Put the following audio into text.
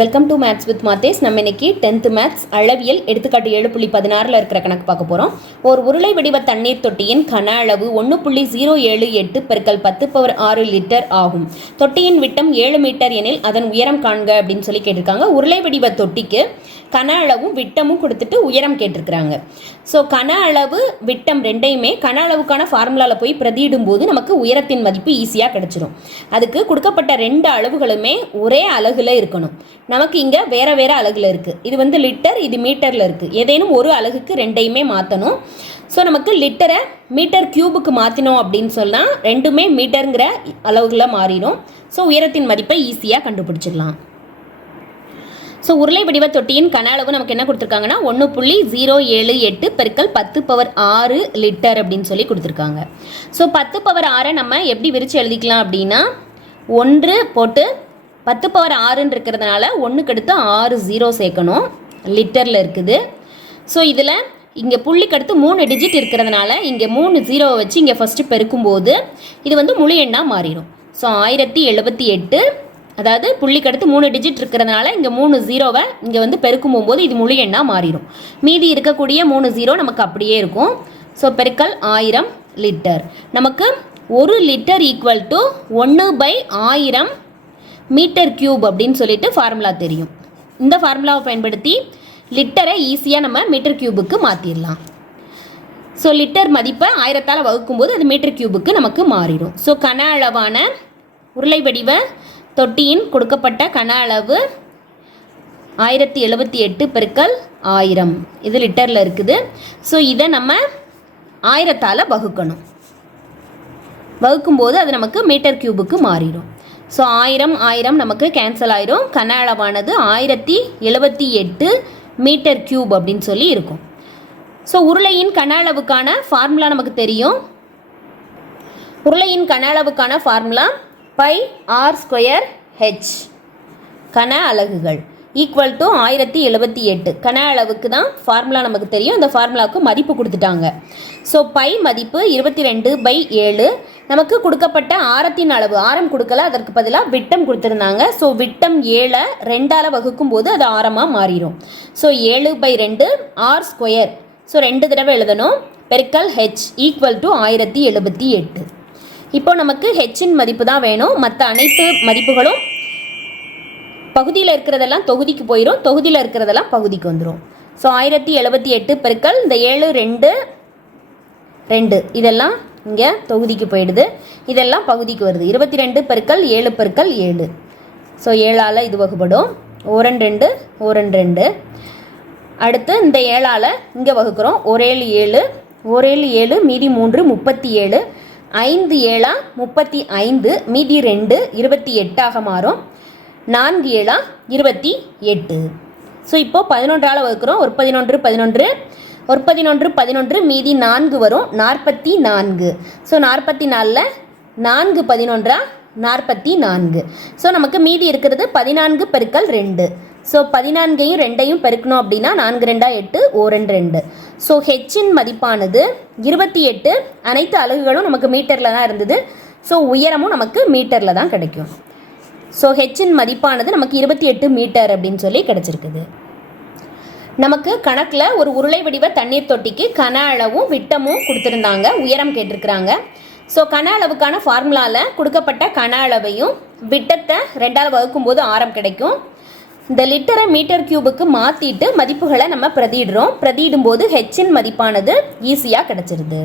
Welcome to maths with Mathesh. நம்ம இன்னைக்கு 10th maths அளவியல் எடுத்துக்காட்டு 7.16 இருக்கிற கணக்கு பார்க்க போகிறோம். ஒரு உருளை வடிவ தண்ணீர் தொட்டியின் கன அளவு 1.078 பெருக்கல் 10⁻6 லிட்டர் ஆகும். தொட்டியின் விட்டம் 7 மீட்டர் எனில் அதன் உயரம் காண்க அப்படின்னு சொல்லி கேட்டிருக்காங்க. உருளை வடிவ தொட்டிக்கு கன அளவும் விட்டமும் கொடுத்துட்டு உயரம் கேட்டிருக்கிறாங்க. ஸோ கன அளவு விட்டம் ரெண்டையுமே கன அளவுக்கான ஃபார்முலாவில் போய் பிரதியிடும் போது நமக்கு உயரத்தின் மதிப்பு ஈஸியாக கிடைச்சிரும். அதுக்கு கொடுக்கப்பட்ட ரெண்டு அளவுகளுமே ஒரே அலகுல இருக்கணும். நமக்கு இங்கே வேற வேற அலகுல இருக்குது. இது லிட்டர், இது மீட்டரில் இருக்குது. ஏதேனும் ஒரு அலகுக்கு ரெண்டையுமே மாற்றணும். ஸோ நமக்கு லிட்டரை மீட்டர் கியூபுக்கு மாற்றினோம் அப்படின்னு சொன்னால் ரெண்டுமே மீட்டருங்கிற அளவுகளை மாறிடும். ஸோ உயரத்தின் மதிப்பை ஈஸியாக கண்டுபிடிச்சிடலாம். ஸோ உருளை வடிவ தொட்டியின் கன அளவு நமக்கு என்ன கொடுத்துருக்காங்கன்னா 1.078 பெருக்கல் 10⁻6 லிட்டர் அப்படின்னு சொல்லி கொடுத்துருக்காங்க. ஸோ 10⁻6 நம்ம எப்படி விரித்து எழுதிக்கலாம் அப்படின்னா 1 போட்டு 10⁻6 இருக்கிறதுனால 1க்கு அடுத்து 6 0 சேர்க்கணும். லிட்டரில் இருக்குது. ஸோ இதில் இங்கே புள்ளிக்கு அடுத்து 3 டிஜிட் இருக்கிறதுனால இங்கே 3 0 வச்சு இங்கே ஃபஸ்ட்டு பெருக்கும்போது இது முழு எண்ணாக மாறிடும். ஸோ 1078, அதாவது புள்ளிக்கு அடுத்து 3 டிஜிட் இருக்கிறதுனால இங்கே 3 0வை இங்கே பெருக்கும் போகும்போது இது முழு எண்ணாக மாறிடும். மீதி இருக்கக்கூடிய 3 0 நமக்கு அப்படியே இருக்கும். ஸோ பெருக்கல் 1000 லிட்டர். நமக்கு 1 litre equal to 1/1000 metre cube அப்படின்னு சொல்லிட்டு ஃபார்முலா தெரியும். இந்த ஃபார்முலாவை பயன்படுத்தி லிட்டரை ஈஸியாக நம்ம மீட்டர் கியூபுக்கு மாற்றிடலாம். ஸோ லிட்டர் மதிப்பை 1000ஆல் வகுக்கும்போது அது மீட்டர் கியூபுக்கு நமக்கு மாறிடும். ஸோ கன அளவான உருளை வடிவ தொட்டியின் கொடுக்கப்பட்ட கன அளவு 1078 பெருக்கல் 1000. இது லிட்டரில் இருக்குது. ஸோ இதை நம்ம 1000ஆல் வகுக்கணும். வகுக்கும்போது அது நமக்கு மீட்டர் கியூபுக்கு மாறிடும். ஸோ 1000 நமக்கு கேன்சல் ஆயிரும். கன அளவானது 1078 மீட்டர் கியூப் அப்படின்னு சொல்லி இருக்கும். ஸோ உருளையின் கன அளவுக்கான ஃபார்முலா நமக்கு தெரியும். உருளையின் கன அளவுக்கான ஃபார்முலா πr²h கன அலகுகள் ஈக்குவல் டு 1078. கன அளவுக்கு தான் ஃபார்முலா நமக்கு தெரியும். இந்த ஃபார்முலாவுக்கு மதிப்பு கொடுத்துட்டாங்க. ஸோ பை மதிப்பு 22/7. நமக்கு கொடுக்கப்பட்ட ஆரத்தின் அளவு, ஆரம் கொடுக்கல, அதற்கு பதிலாக விட்டம் கொடுத்துருந்தாங்க. ஸோ விட்டம் 7 2ஆல் வகுக்கும் போது அது ஆரமாக மாறிடும். So 7/2 r². ஸோ 2 தடவை எழுதணும். பெருக்கல் h ஈக்குவல் டு 1078. இப்போ நமக்கு ஹெச்சின் மதிப்பு தான் வேணும். மற்ற அனைத்து மதிப்புகளும் பகுதியில் இருக்கிறதெல்லாம் தொகுதிக்கு போயிடும், தொகுதியில் இருக்கிறதெல்லாம் பகுதிக்கு வந்துடும். ஸோ 1078 பெருக்கல் இந்த 7 2 2 இதெல்லாம் இங்கே தொகுதிக்கு போயிடுது. இதெல்லாம் பகுதிக்கு வருது. 22 பெருக்கல் 7 பெருக்கல் 7. ஸோ 7ஆல் இது வகுப்படும். 1 2 1 2. அடுத்து இந்த 7ஆல் இங்கே வகுக்கிறோம். 1 7 1 7 மீதி 3 37. 5 7 35, மீதி 2 28ஆக மாறும். 4 7 28. ஸோ இப்போ 11ஆல் வகுக்கிறோம். ஒரு 11 11 ஒரு 11 11 மீதி 4 வரும். 44. ஸோ 44ல் 4 11 44. ஸோ நமக்கு மீதி இருக்கிறது 14 பெருக்கல் 2. ஸோ 14ஐயும் 2ஐயும் பெருக்கணும் அப்படின்னா 4 2 8 1 2. ஸோ ஹெச்சின் மதிப்பானது 28. அனைத்து அலகுகளும் நமக்கு மீட்டரில் தான் இருந்தது. ஸோ உயரமும் நமக்கு மீட்டரில் தான் கிடைக்கும். ஸோ ஹெச்சின் மதிப்பானது நமக்கு 28 மீட்டர் அப்படின்னு சொல்லி கிடைச்சிருக்குது. நமக்கு கணக்கில் ஒரு உருளை வடிவ தண்ணீர் தொட்டிக்கு கன அளவும் விட்டமும் கொடுத்துருந்தாங்க, உயரம் கேட்டிருக்கிறாங்க. ஸோ கன அளவுக்கான ஃபார்முலாவில் கொடுக்கப்பட்ட கன அளவையும் விட்டத்தை 2ஆல் வகுக்கும்போது ஆரம் கிடைக்கும். இந்த லிட்டரை மீட்டர் கியூபுக்கு மாற்றிட்டு மதிப்புகளை நம்ம பிரதியிடுறோம். பிரதியிடும் போது ஹெச்சின் மதிப்பானது ஈஸியாக கிடச்சிருது.